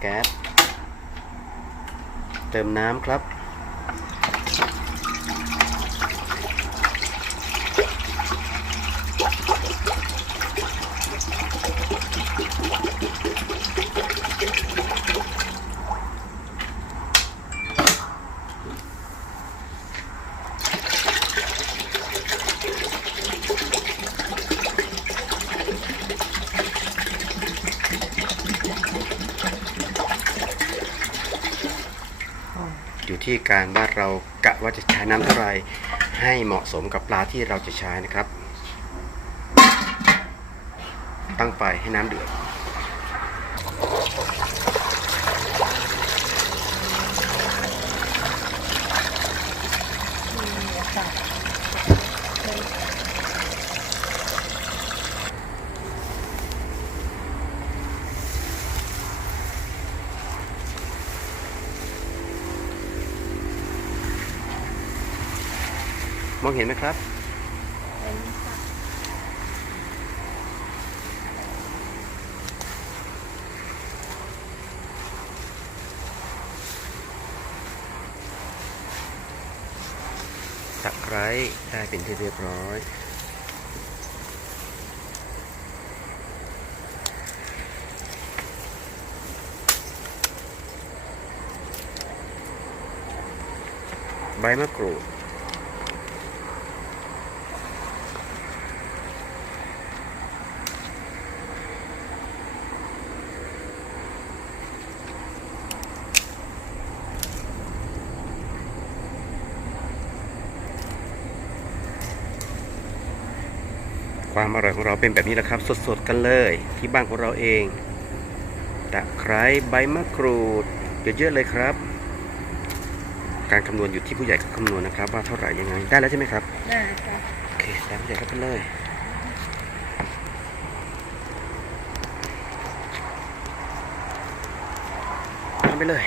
แก๊ส เติมน้ำครับ ที่การว่าเรากะว่าจะใช้น้ำเท่าไหรให้เหมาะสมกับปลาที่เราจะใช้นะครับ ตั้งไฟให้น้ำเดือด มองเห็นไหมครับ ตะไคร้ได้เป็นที่เรียบร้อยใบมะกรูด ความอร่อยของเราเป็นแบบนี้แหละครับ สดๆกันเลย ที่บ้านของเราเองตะไคร้ใบมะกรูดเยอะๆเลยครับ การคำนวณอยู่ที่ผู้ใหญ่เขาคำนวณนะครับ ว่าเท่าไหร่ยังไงได้แล้วใช่ไหมครับได้ค่ะโอเคแล้วผู้ใหญ่ก็ไปเลยทำไปเลย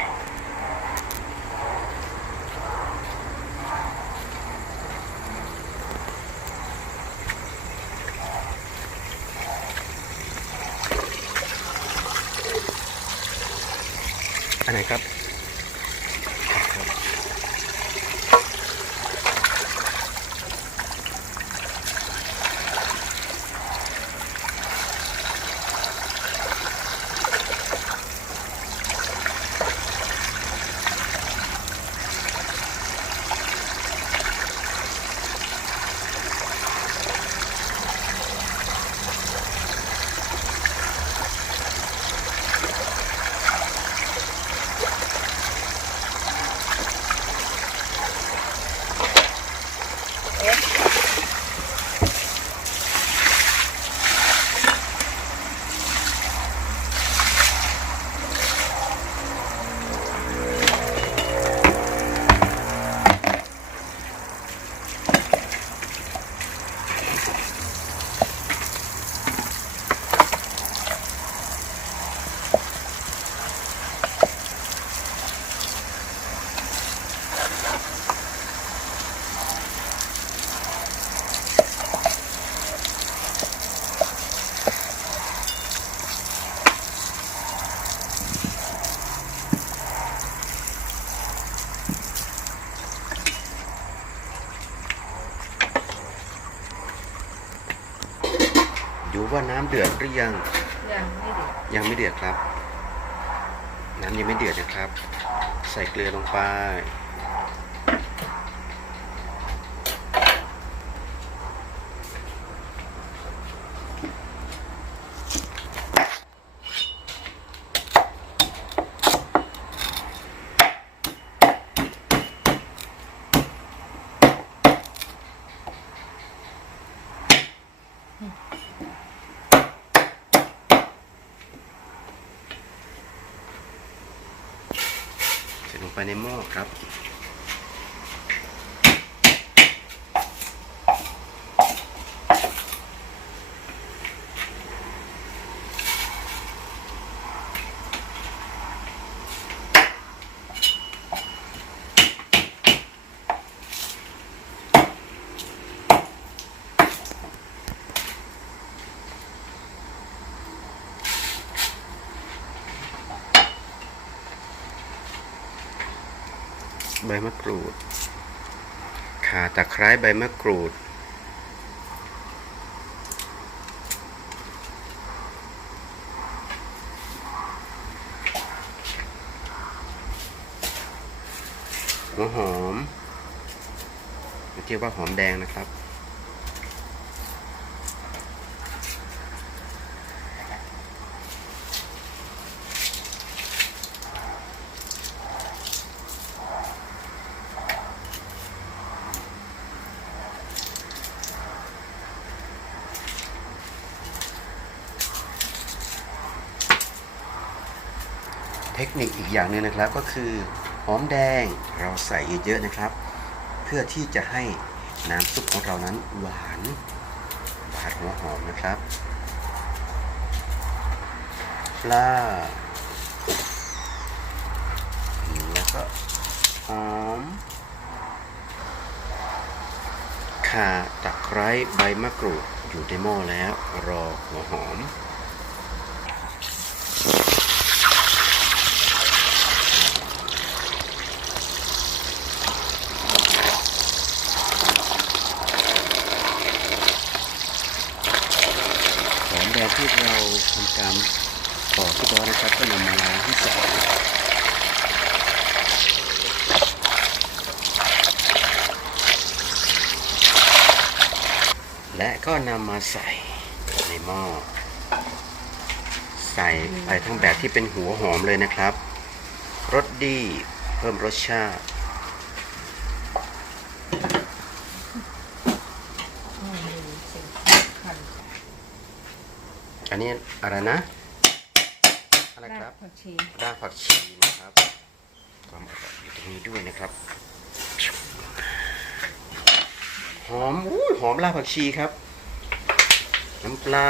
ดูว่าน้ำเดือดหรือยัง ยังไม่เด็ดยังไม่เดือดครับ น้ำยังไม่เดือดนะครับ ใส่เกลือลงไป ใส่ลงไปในหม้อครับ ใบมะกรูด ข่าตะไคร้ใบมะกรูด หัวหอมเรียกว่าหอมแดงนะครับ ทคนิคอีกอย่างหนึ่งนะครับก็คือหอมแดงเราใส่เยอะๆนะครับ เพื่อที่จะให้น้ำซุปของเรานั้นหวานหวานหัวหอมนะครับปลาแล้วก็หอมข่าตะไคร้ใบมะกรูดอยู่ในหม้อแล้ว รอหัวหอม หอมแดง ที่เราทำการปอกที่ร้อนนะครับก็นำมาล้างที่สะอาดและก็นำมาใส่ในหม้อ ใส่ไปทั้งแบบที่เป็นหัวหอมเลยนะครับ รสดีเพิ่มรสชาติ อันนี้อะไรนะ อะไรครับผักชีรากผักชีนะครับความอร่อยอยู่ตรงนี้ด้วยนะครับ หอมอุ้ยหอมรากผักชีครับ น้ำปลา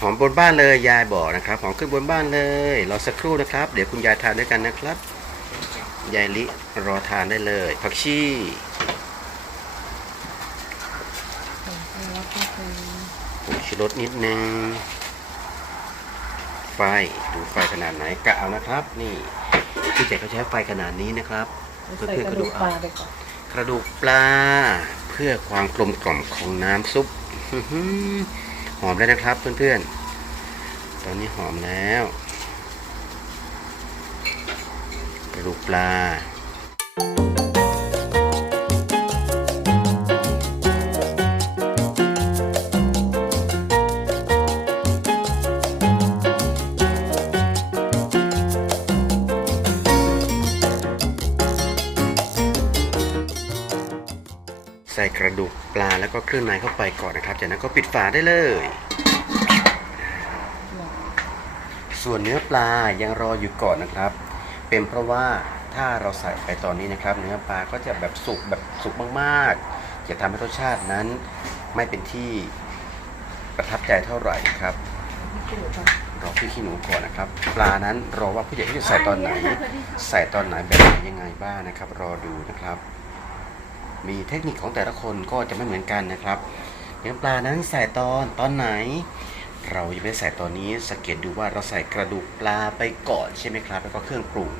หอมบนบ้านเลยยายบอกนะครับหอมขึ้นบนบ้านเลยรอสักครู่นะครับ เดี๋ยวคุณยายทานด้วยกันนะครับ ยายลิรอทานได้เลยผักชี แล้วก็คือ ผงชูรสนิดนึง ไฟดูไฟขนาดไหนกะเอานะครับ นี่พี่เจ๋เขาใช้ไฟขนาดนี้นะครับเพื่อเพื่อกกระดูกปลาเอาไปก่อนกระดูกปลา เพื่อความกลมกล่อมของน้ำซุปหอหอมแล้วนะครับ เพื่อนๆ ตอนนี้หอมแล้ว กระดูกปลา ปลาแล้วก็เครื่องในเข้าไปก่อนนะครับ จากนั้นก็ปิดฝาได้เลย ส่วนเนื้อปลายังรออยู่ก่อนนะครับ เป็นเพราะว่าถ้าเราใส่ไปตอนนี้นะครับ เนื้อปลาก็จะแบบสุกแบบสุกมากๆ จะทำให้รสชาตินั้นไม่เป็นที่ประทับใจเท่าไหร่ครับรอพี่ขี้หนูก่อนนะครับ ปลานั้นรอว่าผู้ใหญ่จะใส่ตอนไหน ใส่ตอนไหนแบบไหนยังไงบ้างนะครับ รอดูนะครับ มีเทคนิคของแต่ละคนก็จะไม่เหมือนกันนะครับเนื้อปลานั้นใส่ตอนตอนไหน เราจะไม่ใส่ตอนนี้สังเกตดูว่าเราใส่กระดูกปลาไปก่อนใช่ไหมครับ แล้วก็เครื่องปรุง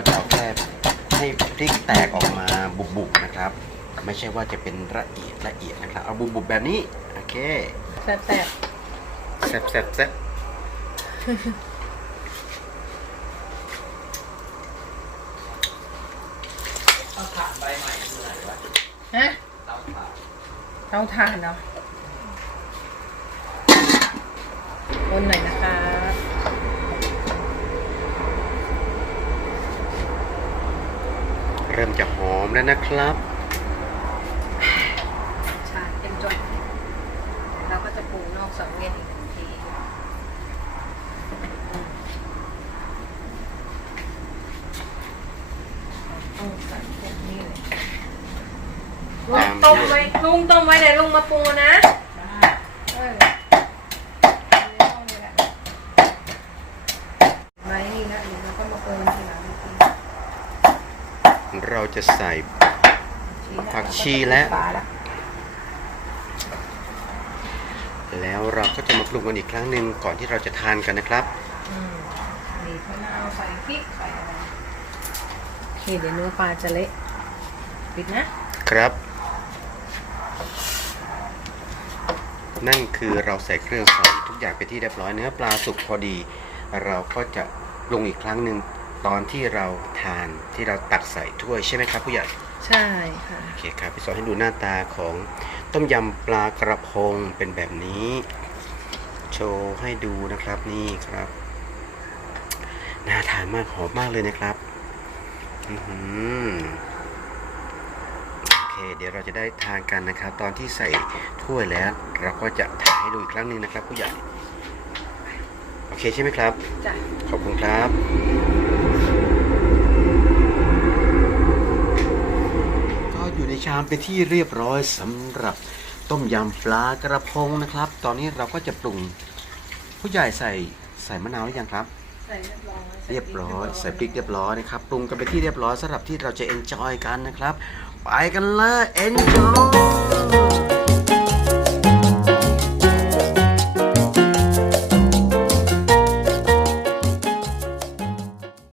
เราจะเอาแค่ให้พริกแตกออกมาบุบๆนะครับ ไม่ใช่ว่าจะเป็นละเอียดละเอียดนะครับ เอาบุบๆแบบนี้ โอเคแซ่บแซ่บแซ่บแซ่บๆฮะเตาถ่านเนาะคนหน่อยนะคะ เริ่มจะหอมแล้วนะครับชาเต็มจดเราก็จะปรุงนอกสังเวียนอีกหนึ่งทีต้องใส่พวกนี้เลยลุงต้มไว้ลุงต้มไว้เดี๋ยวลุงมาปรุงเอานะเออไว้นี่นะเดี๋ยวเราก็มาปรุงทีหลังอีกที เราจะใส่ผักชีและปลาละแล้วเราก็จะมาปรุงกันอีกครั้งหนึ่งก่อนที่เราจะทานกันนะครับอืมบีบมะนาวใส่พริกใส่อะไรโอเคเดี๋ยวเนื้อปลาจะเละปิดนะ ครับ นั่นคือเราใส่เครื่องใส่ทุกอย่างไปนที่เรียบร้อยเนื้อปลาสุกพอดี เราก็จะปรุงอีกครั้งหนึ่ง ตอนที่เราทานที่เราตักใส่ถ้วยใช่ไหมครับผู้ใหญ่ใช่ค่ะ โอเคครับพี่สอนให้ดูหน้าตาของต้มยำปลากระพงเป็นแบบนี้ โชว์ให้ดูนะครับนี่ครับน่าทานมากหอมมากเลยนะครับอื้อหือโอเค เดี๋ยวเราจะได้ทานกันนะครับ ตอนที่ใส่ถ้วยแล้ว เราก็จะถ่ายให้ดูอีกครั้งหนึ่งนะครับ ผู้ใหญ่ โอเคใช่ไหมครับ จ้ะ ขอบคุณครับ ก็อยู่ใน ชามเป็นที่เรียบร้อยสำหรับต้มยำปลากระพงนะครับ ตอนนี้เราก็จะปรุง ผู้ใหญ่ใส่ใส่มะนาวหรือยังครับ ใส่เรียบร้อย เรียบร้อยใส่พริกเรียบร้อยนะครับปรุงกันไปที่เรียบร้อยสำหรับที่เราจะเอนจอยกันนะครับ ไปกันเลยเอนจอย